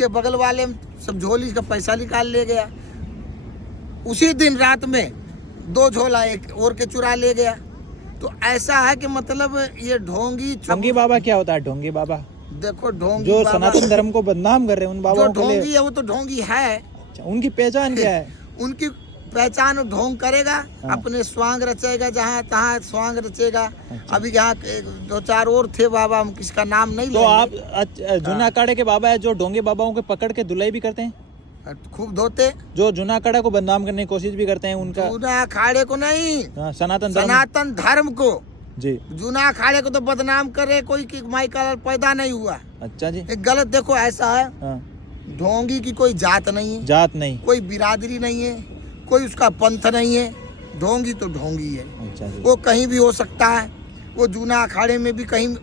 उसके बगल वाले सब झोली का पैसा निकाल ले गया। उसी दिन रात में 2 झोला एक और के चुरा ले गया। तो ऐसा है कि मतलब ये ढोंगी बाबा क्या होता है? ढोंगी बाबा देखो, ढोंगी जो बाबा सनातन धर्म को बदनाम कर रहे हैं उन बाबाओं जो के लिए। ढोंगी है वो तो ढोंगी है। अच्छा, उनकी पहचान क्या है? उनकी पहचान ढोंग करेगा, हाँ। अपने स्वांग रचेगा, जहाँ तहाँ स्वांग रचेगा। अच्छा। अभी यहाँ 2-4 और थे बाबा, हम किसका नाम नहीं तो आप लेंगे। जूना अखाड़े के बाबा है जो ढोंगे बाबाओं के पकड़ के धुलाई भी करते हैं, खूब धोते, जो जूना अखाड़ा को बदनाम करने की कोशिश भी करते हैं उनका। जूना अखाड़े को नहीं, हाँ, सनातन धर्म को। जी। जूना अखाड़े को तो बदनाम करे कोई कि माई का पैदा नहीं हुआ। अच्छा जी। एक गलत देखो ऐसा है, हाँ। ढोंगी की कोई जात नहीं है, जात नहीं, कोई बिरादरी नहीं है, कोई उसका पंथ नहीं है। ढोंगी तो ढोंगी है। अच्छा जी। वो कहीं भी हो सकता है। वो जूना अखाड़े में भी कहीं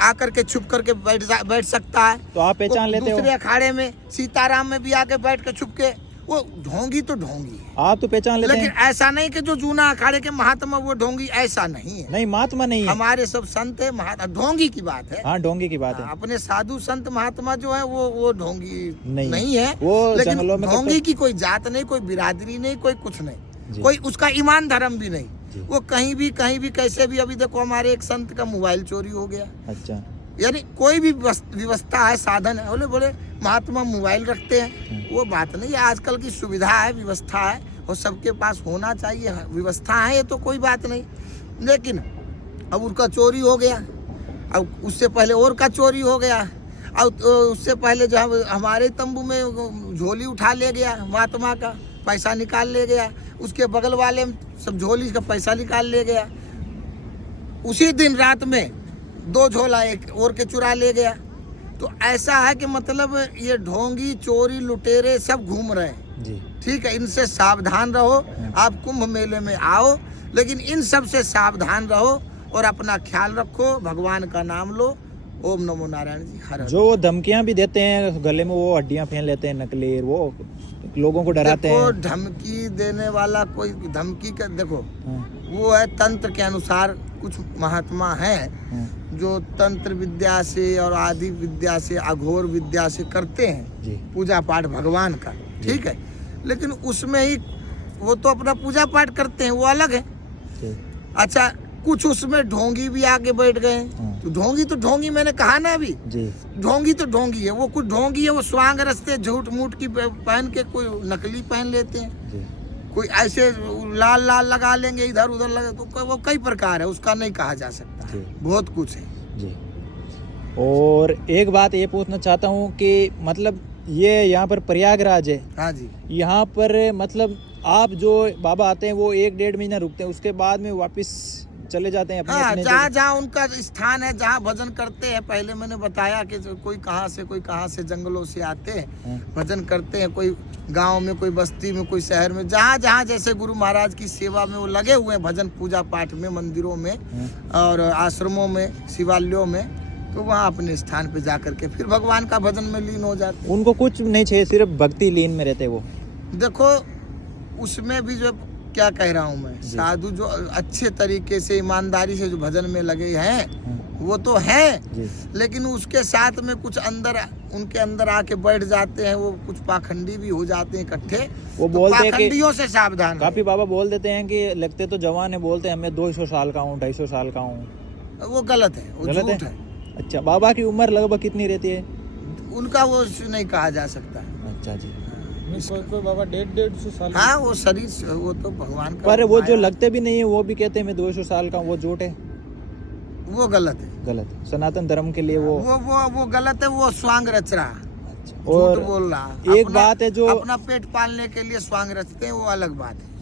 आकर के छुप करके बैठ सकता है। तो आप पहचान लेते हो? दूसरे अखाड़े में सीताराम में भी आके बैठ के छुप के, वो ढोंगी तो ढोंगी है। आप तो पहचान लेते लेकिन हैं? ऐसा नहीं कि जो जूना अखाड़े के महात्मा वो ढोंगी, ऐसा नहीं है। नहीं, महात्मा नहीं है। हमारे सब संत है महात्मा, ढोंगी की बात है। हाँ, ढोंगी की बात है। अपने साधु संत महात्मा जो है वो ढोंगी नहीं है। वो लेकिन जंगलों में ढोंगी की कोई जात नहीं, कोई बिरादरी नहीं, कोई कुछ नहीं, जी। कोई उसका ईमान धर्म भी नहीं। जी। वो कहीं भी कैसे भी, अभी देखो हमारे एक संत का मोबाइल चोरी हो गया। अच्छा। यानी कोई भी व्यवस्था है, साधन है, बोले महात्मा मोबाइल रखते हैं, वो बात नहीं है। आजकल की सुविधा है, व्यवस्था है, और सबके पास होना चाहिए। व्यवस्था है, ये तो कोई बात नहीं। लेकिन अब उनका चोरी हो गया, अब उससे पहले और का चोरी हो गया, और उससे पहले जो हमारे तंबू में झोली उठा ले गया, महात्मा का पैसा निकाल ले गया। उसके बगल वाले सब झोली का पैसा निकाल ले गया। उसी दिन रात में 2 झोला एक और के चुरा ले गया। तो ऐसा है कि मतलब ये ढोंगी, चोरी, लुटेरे सब घूम रहे हैं जी। ठीक है, इनसे सावधान रहो। आप कुंभ मेले में आओ, लेकिन इन सब से सावधान रहो और अपना ख्याल रखो, भगवान का नाम लो। ओम नमो नारायण जी। हर हर। जो वो धमकियां भी देते हैं, गले में वो हड्डियां फेंक लेते हैं नकली, वो लोगों को डराते देखो, हैं। धमकी देने वाला कोई धमकी का देखो, हाँ, वो है तंत्र के अनुसार। कुछ महात्मा हैं हाँ, जो तंत्र विद्या से और आदि विद्या से, अघोर विद्या से करते हैं जी। पूजा पाठ भगवान का, ठीक है। लेकिन उसमें ही वो तो अपना पूजा पाठ करते हैं, वो अलग है। जी। अच्छा, कुछ उसमें ढोंगी भी आके बैठ गए। हाँ। तो ढोंगी तो ढोंगी, मैंने कहा ना अभी, जी। ढोंगी तो ढोंगी है। वो कुछ ढोंगी है, वो स्वांग रस्ते झूठ मूठ की पहन के, कोई नकली पहन लेते हैं, जी। कोई ऐसे लाल लाल लगा लेंगे, इधर उधर लगा। तो वो कई प्रकार है, उसका नहीं कहा जा सकता, जी। बहुत कुछ है जी। और एक बात ये पूछना चाहता हूँ कि मतलब ये यहाँ पर प्रयागराज है, हाँ जी। यहाँ पर मतलब आप जो बाबा आते हैं वो 1-1.5 महीना रुकते हैं, उसके बाद में वापस चले जाते हैं अपने हाँ, अपने जहाँ जगह। जहाँ उनका स्थान है, जहाँ भजन करते हैं। पहले मैंने बताया कि कोई कहाँ से जंगलों से आते हैं, हाँ। भजन करते हैं। कोई गांव में, कोई बस्ती में, कोई शहर में, जहाँ जहाँ जैसे गुरु महाराज की सेवा में वो लगे हुए हैं, भजन पूजा पाठ में, मंदिरों में और आश्रमों में, शिवालयों में, तो वहाँ अपने स्थान पे जा करके फिर भगवान का भजन में लीन हो जाते हैं। उनको कुछ नहीं चाहिए, सिर्फ भक्ति लीन में रहते वो। देखो, उसमें भी जो क्या कह रहा हूँ मैं, साधु जो अच्छे तरीके से, ईमानदारी से जो भजन में लगे हैं, वो तो हैं। जी। लेकिन उसके साथ में कुछ अंदर, उनके अंदर आके बैठ जाते हैं, वो कुछ पाखंडी भी हो जाते हैं इकट्ठे। वो तो बोलते हैं कि पाखंडियों से सावधान काफी बाबा बोल देते हैं कि लगते तो जवान है, बोलते हैं मैं 200 साल का हूँ, 250 साल का हूँ। रहे। वो गलत है, वो गलत झूठ है? है। अच्छा, बाबा की उम्र लगभग कितनी रहती है? उनका वो नहीं कहा जा सकता। अच्छा जी। कोई बाबा 150 साल। हाँ, वो शरीर से, वो तो भगवान का। पर वो जो लगते भी नहीं है वो भी कहते हैं मैं 200 साल का हूँ, वो झूठ है? वो गलत है, गलत है। सनातन धर्म के लिए वो गलत है। वो स्वांग रच रहा, अच्छा। झूठ और बोल रहा। एक बात है जो अपना पेट पालने के लिए स्वांग रचते हैं, वो अलग बात है।